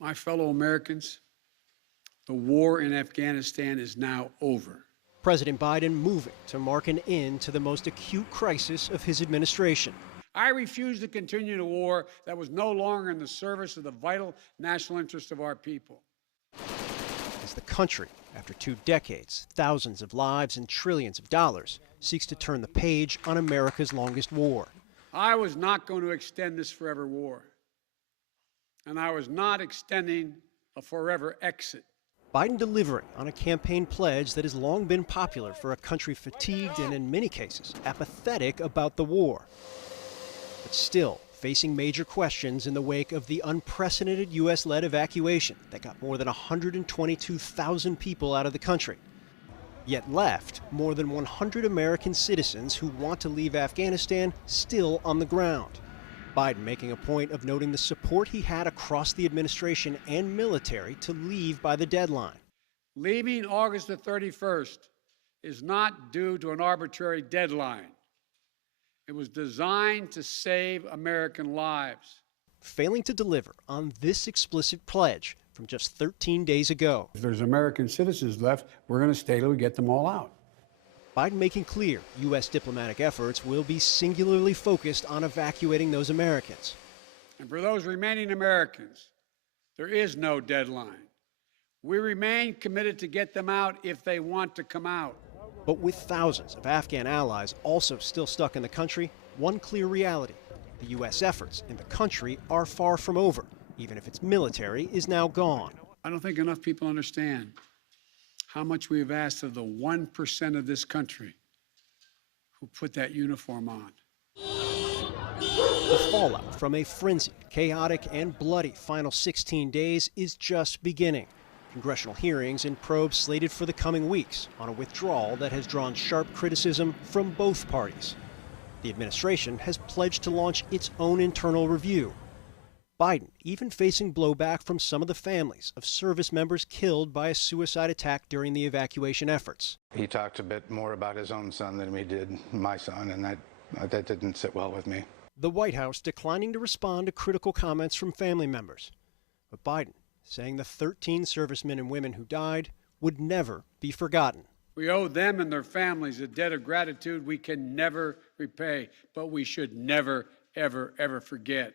My fellow Americans, the war in Afghanistan is now over. President Biden moving to mark an end to the most acute crisis of his administration. I refuse to continue a war that was no longer in the service of the vital national interest of our people. As the country, after 2 decades, thousands of lives and trillions of dollars, seeks to turn the page on America's longest war. I was not going to extend this forever war, and I was not extending a forever exit. Biden delivering on a campaign pledge that has long been popular for a country fatigued and, in many cases, apathetic about the war, but still facing major questions in the wake of the unprecedented U.S.-led evacuation that got more than 122,000 people out of the country, yet left more than 100 American citizens who want to leave Afghanistan still on the ground. Biden making a point of noting the support he had across the administration and military to leave by the deadline. Leaving August the 31st is not due to an arbitrary deadline. It was designed to save American lives. Failing to deliver on this explicit pledge from just 13 days ago. If there's American citizens left, we're going to stay till we get them all out. Biden making clear U.S. diplomatic efforts will be singularly focused on evacuating those Americans. And for those remaining Americans, there is no deadline. We remain committed to get them out if they want to come out. But with thousands of Afghan allies also still stuck in the country, one clear reality: the U.S. efforts in the country are far from over, even if its military is now gone. I don't think enough people understand how much we have asked of the 1% of this country who put that uniform on. The fallout from a frenzied, chaotic, and bloody final 16 days is just beginning. Congressional hearings and probes slated for the coming weeks on a withdrawal that has drawn sharp criticism from both parties. The administration has pledged to launch its own internal review. Biden even facing blowback from some of the families of service members killed by a suicide attack during the evacuation efforts. He talked a bit more about his own son than he did my son, and that didn't sit well with me. The White House declining to respond to critical comments from family members. But Biden saying the 13 servicemen and women who died would never be forgotten. We owe them and their families a debt of gratitude we can never repay, but we should never, ever, ever forget.